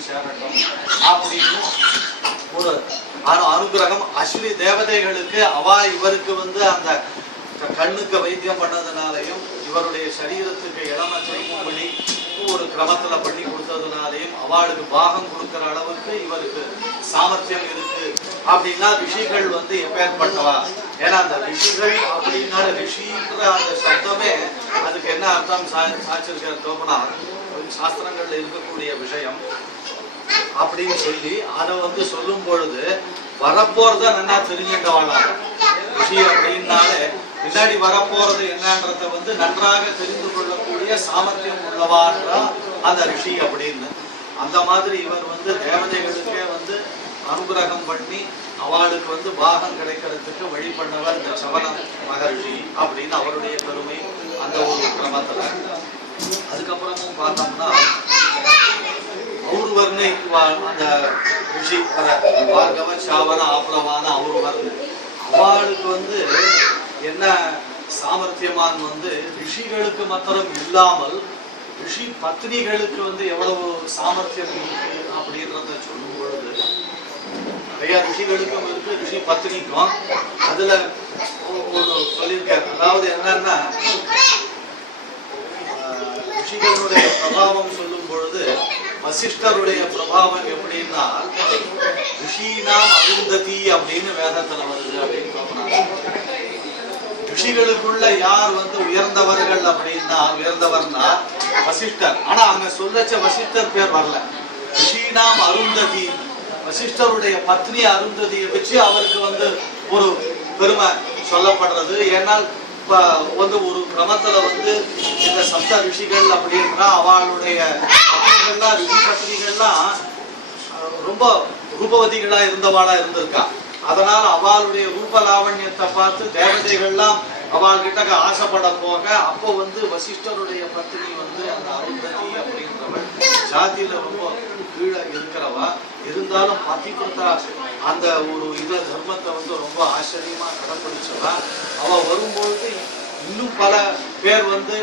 போய் சேரட்டும் அப்படின்னு ஒரு அனுகிரகம் அஸ்வினி தேவதைகளுக்கு. இவருக்கு வந்து அந்த கண்ணுக்கு வைத்தியம் பண்ணதுனாலையும் இவருடைய சரீரத்துக்கு இளம திரும்படி ஒரு கிரமத்துல பண்ணி கொடுத்ததுனாலையும் அவளுக்கு பாகம் கொடுக்கிற அளவுக்கு இவருக்கு சாமர்த்தியம் இருக்கு அப்படின்னா ரிஷிகள் வந்து எப்பேற்பட்டவா. ஏன்னா அந்த ரிஷிகள் அப்படின்னா ரிஷின்ற அந்த சப்தமே அதுக்கு என்ன அர்த்தம் சாச்சிருக்கிற தோப்பனா சாஸ்திரங்கள்ல இருக்கக்கூடிய விஷயம் அப்படின்னு சொல்லி அதை வந்து சொல்லும் பொழுது வரப்போறத நல்லா தெரிஞ்சுட்டவாளாம். ரிஷி அப்படின்னாலே பின்னாடி வரப்போறது என்னன்றத வந்து நன்றாக தெரிந்து கொள்ளக்கூடிய சாமர்த்தியம் உள்ளவான்றா அந்த ரிஷி அப்படின்னு. அந்த மாதிரி இவர் வந்து தேவதைகளுக்கே வந்து அனுகிரகம் பண்ணி அவளுக்கு வந்து பாகம் கிடைக்கிறதுக்கு வழி பண்ணவர் இந்த சவன மகர்ஷி அப்படின்னு அவருடைய பெருமை அந்த ஒரு கிரமத்துல. அதுக்கப்புறமும் பார்த்தோம்னா ஔர்வர்ணு அந்த ரிஷி பார்கவ சாவன ஆப்ளவான ஔர்வர்ணு அவளுக்கு வந்து என்ன சாமர்த்தியமான் வந்து ரிஷிகளுக்கு மாத்திரம் இல்லாமல் ரிஷி பத்னிகளுக்கு வந்து எவ்வளவு சாமர்த்தியம் இருக்கு அப்படின்றத சொல்லும் பொழுது நிறைய ரிஷிகளுக்கும் இருக்கு ரிஷி பத்னிக்கும். அதுல ஒரு சொல்லியிருக்காரு. அதாவது என்னன்னா ரிஷிகளுடைய பிரபாவம் சொல்லும் பொழுது வசிஷ்டருடைய பிரபாவம் எப்படின்னா ரிஷினாம் அருந்ததி அப்படின்னு வேதத்துல வருது அப்படின்னு சொல்றாங்க. ரிஷிகளுக்குள்ள யார் வந்து உயர்ந்தவர்கள் அப்படின்னா உயர்ந்தவர்னா வசிஷ்டர். ஆனா அங்க சொல்லச்ச வசிஷ்டர் பேர் வரல. ரிஷினாம் அருந்ததி வசிஷ்டருடைய பத்னி அருந்ததியை வச்சு அவருக்கு வந்து ஒரு பெருமை சொல்லப்படுறது. ஏன்னால் வந்து ஒரு கிரமத்துல வந்து இந்த சப்த ரிஷிகள் அப்படின்னா அவளுடைய பத்னிகள்லாம் ரிஷி பத்னிகள்லாம் ரொம்ப ரூபவதிகளா இருந்தவாளா இருந்திருக்கா. அதனால அவளுடைய ரூப லாவண்யத்தை பார்த்து தேவதைகள்லாம் அவள்கிட்ட ஆசைப்பட போக அப்போ வந்து வசிஷ்டருடைய பத்னி வந்து அந்த அருந்ததி அப்படின்றவள் ஜாதியில ரொம்ப கீழே இருக்கிறவா. இருந்தாலும் பதிவிரதா அந்த ஒரு தர்மத்தை வந்து ரொம்ப ஆச்சரியமா கடைப்பிடிச்சவா. அவ வரும்பொழுது இன்னும் பல பேர் வந்து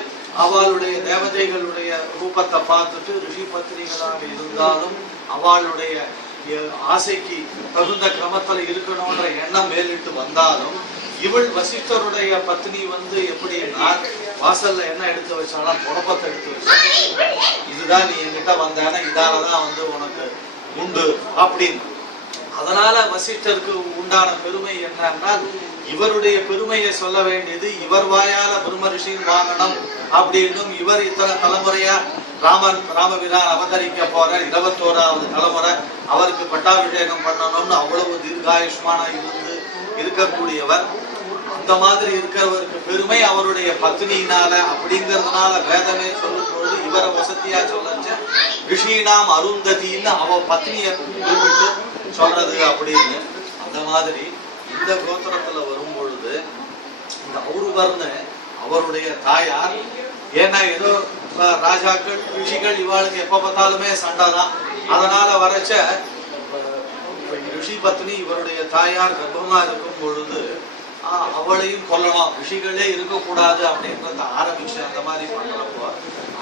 அவளுடைய தேவதைகளுடைய ரூபத்தை பார்த்துட்டு ரிஷி பத்னிகளாக இருந்தாலும் அவளுடைய ஆசைக்கு தகுந்த கிரமத்துல இருக்கணும்ன்ற எண்ணம் மேலிட்டு வந்தாலும் இவள் வசிஷ்டருடைய பத்னி வந்து எப்படின்னா வாசல்ல என்ன எடுத்து வச்சாலும் குழப்பத்தை எடுத்து வச்சா. இதுதான் நீ என்கிட்ட வந்தானா இதாலதான் வந்து உனக்கு உண்டு அப்படின்னு. அதனால வசிஷ்டருக்கு உண்டான பெருமை என்னன்னா இவருடைய பெருமையை சொல்ல வேண்டியது இவர் வாயால பிரம்ம ரிஷியின் வாங்கணும் அப்படின்னும் இவர் இத்தனை தலைமுறையா ராமபிரான் அவதரிக்க போற 21வது தலைமுறை அவருக்கு பட்டாபிஷேகம் பண்ணணும்னு அவ்வளவு தீர்காயுஷ்மான இருந்து இருக்கக்கூடியவர். அந்த மாதிரி இருக்கிறவருக்கு பெருமை அவருடைய பத்னியினால அப்படிங்கிறதுனால வேதமே சொல்லும் பொழுது இவரை வசதியா சொல்லச்ச ரிஷினாம் அருந்ததின்னு அவ பத்னியை குறிப்பிட்டு சொல்றது அப்படின்னு. அந்த மாதிரி இந்த கோத்திரத்துல வரும் பொழுது இந்த ஔர்வர்ணு அவருடைய தாயார். ஏன்னா ஏதோ ராஜாக்கள் ரிஷிகள் இவாளுக்கு எப்ப பார்த்தாலுமே சண்டை தான். அதனால வரைச்ச ரிஷி பத்னி இவருடைய தாயார் கர்ப்பமா இருக்கும் பொழுது அவளையும் கொல்லணும் ரிஷிகளே இருக்கக்கூடாது அப்படின்றத ஆரம்பிச்சு அந்த மாதிரி பண்றப்போ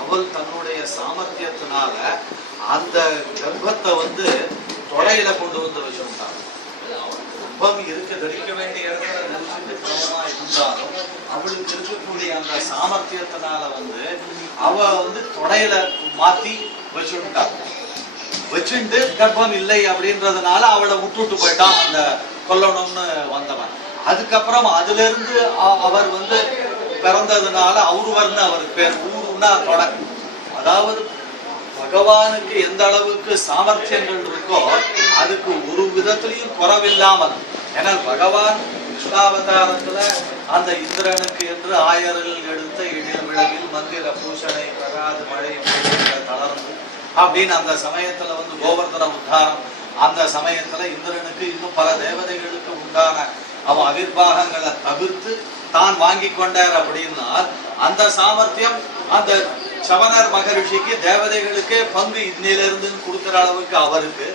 அவள் தன்னுடைய சாமர்த்தியத்தினால அந்த கர்ப்பத்தை வந்து தொடையில கொண்டு வந்து வச்சுட்டாங்க. கர்ப்பம் இருக்கு தரிக்க வேண்டிய இடத்துல நினைச்சுட்டு கிரமமா இருந்தாலும் அவளுக்கு இருக்கக்கூடிய அந்த சாமர்த்தியத்தினால வந்து அவ வந்து தொடையில மாத்தி வச்சுட்டாங்க. வச்சுட்டு கர்ப்பம் இல்லை அப்படின்றதுனால அவளை விட்டுட்டு போயிட்டான் அந்த கொல்லணும்னு வந்தவன். அதுக்கப்புறம் அதுல இருந்து அவர் வந்து பிறந்ததுனால ஔர்வர்ணு அவருக்கு பேர். ஊருன்னா தொடை. அதாவது பகவானுக்கு எந்த அளவுக்கு சாமர்த்தியங்கள் இருக்கோ அதுக்கு ஒரு விதத்திலையும் குறவில்லாமல். ஏன்னா பகவான் கிருஷ்ணாவதாரத்துல அந்த இந்திரனுக்கு என்று ஆயரில் எடுத்த இடில் விளவில் மந்திர பூஷணை பெறாது மழை தளர்ந்து அப்படின்னு அந்த சமயத்துல வந்து கோவர்தன உத்தாரம் அந்த சமயத்துல இந்திரனுக்கு இன்னும் பல தேவதைகளுக்கு உண்டான அவ அவிர்வாகங்களை தவிர்த்து தான் வாங்கி கொண்டார் அப்படின்னா அந்த சாமர்த்தியம் அந்த சவணர் மகரிஷிக்கு தேவதைகளுக்கே பங்கு இன்னிலிருந்து கொடுக்கிற அளவுக்கு அவருக்கு.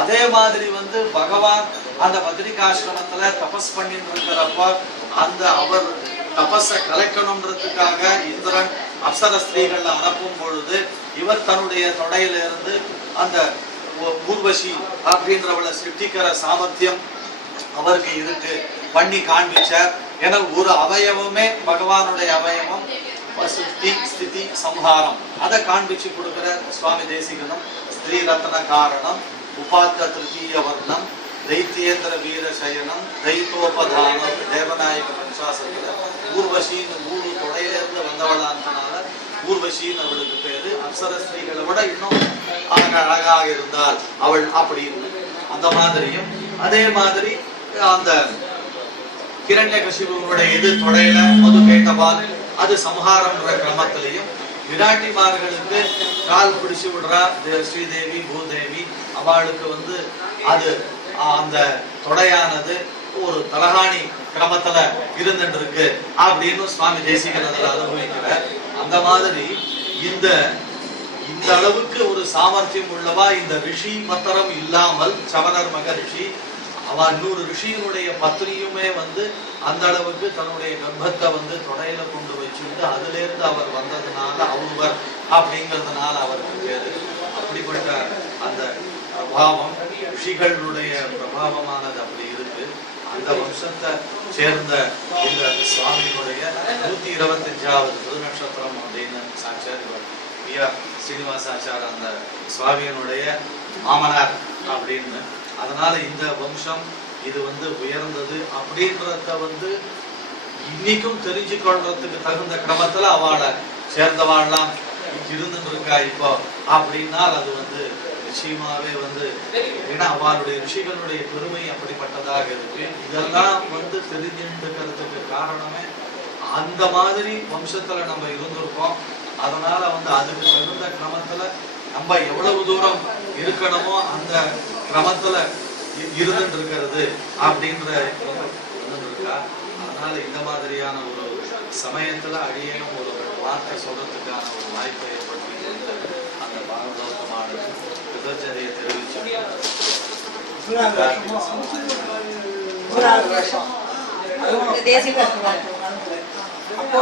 அதே மாதிரி வந்து பகவான் அந்த பத்ரிகாசிரமத்துல தபஸ் பண்ணிட்டு இருக்கிறப்ப அந்த அவர் தபஸை கலைக்கணும்ன்றதுக்காக இந்திரன் அப்சர ஸ்திரீகளை அனுப்பும் பொழுது இவர் தன்னுடைய தொடையிலிருந்து அந்த ஊர்வசி அப்படின்றவளை சிருஷ்டிக்கிற சாமர்த்தியம் அவருக்கு இருக்கு, பண்ணி காண்பிச்சார். ஏன்னா ஒரு அவயவமே பகவானுடைய அவயவம் சிருஷ்டி ஸ்திதி சம்ஹாரம், அதை காண்பிச்சு கொடுக்கிற சுவாமி தேசிகனும் ஸ்ரீ ரத்ன காரணம் உபாத்த திருத்தீய வர்ணம் தைத்தியேந்திர வீர சயனம் தைத்தோபதானம் தேவநாயக வம்சாசத்துல ஊர்வசின்னு ஊரு தொடையிலிருந்து வந்தவளான்றனால ஊர்வசின்னு அவளுக்கு பேரு. அப்சர ஸ்திரீகளை விட இன்னும் அழகாக இருந்தால் அவள் அப்படின்னு அந்த மாதிரியும், அதே மாதிரி அந்த கிரண்யகசிபுவனுடைய இது தொடையில மது கேட்டபால் அது சம்ஹாரம்ன்ற கிரமத்திலையும் விராட்டிமார்களுக்கு கால் பிடிச்சு விடுறா ஸ்ரீதேவி பூதேவி, அவளுக்கு அது அந்த தொடையானது ஒரு தலகாணி கிரமத்துல இருந்துட்டு இருக்கு அப்படின்னு சுவாமி தேசிகன் அதில் அனுபவிக்கிறார். அந்த மாதிரி இந்த அளவுக்கு ஒரு சாமர்த்தியம் உள்ளவா இந்த ரிஷி பத்திரம் இல்லாமல் சவணர் மகரிஷி அவன் இன்னொரு ரிஷியினுடைய பத்னியுமே அந்த அளவுக்கு தன்னுடைய கர்ப்பத்தை தொடையில கொண்டு வச்சுட்டு அதுல இருந்து அவர் வந்ததுனால அவர் அப்படிங்கிறதுனால அவருக்கு பேரு. அப்படிப்பட்ட அந்த பிரபாவம் ரிஷிகளுடைய பிரபாவமானது அப்படி இருக்கு. அந்த வம்சத்தை சேர்ந்த இந்த சுவாமியினுடைய 125வது திருநட்சத்திரம் அப்படின்னு சாட்சாத் ஸ்ரீனிவாசாச்சார் அந்த சுவாமியினுடைய மாமனார் அப்படின்னு. அதனால இந்த வம்சம் இது உயர்ந்தது அப்படின்றத இன்னைக்கும் தெரிஞ்சுக்கொள்றதுக்கு தகுந்த கிரமத்துல அவளை சேர்ந்தவாள்லாம் இருந்துட்டு இருக்கா இப்போ அப்படின்னால் அது நிச்சயமாவே ஏன்னா அவளுடைய ரிஷிகளுடைய பெருமை அப்படிப்பட்டதாக இருக்கு. இதெல்லாம் தெரிஞ்சுக்கிறதுக்கு காரணமே அந்த மாதிரி வம்சத்துல நம்ம இருந்திருக்கோம். அதனால அதுக்கு தகுந்த கிரமத்துல நம்ம எவ்வளவு தூரம் இருக்கணுமோ அந்த கிரமத்துல இருந்துட்டு இருக்கிறது அப்படின்ற இருக்கா. அதனால இந்த மாதிரியான ஒரு சமயத்துல அடியேனும் ஒரு வார்த்தை சொல்றதுக்கான ஒரு வாய்ப்பை ஏற்படுத்தி அந்த பாரதோத்தமான கிருதஜதையை தெரிவிச்சு அப்போ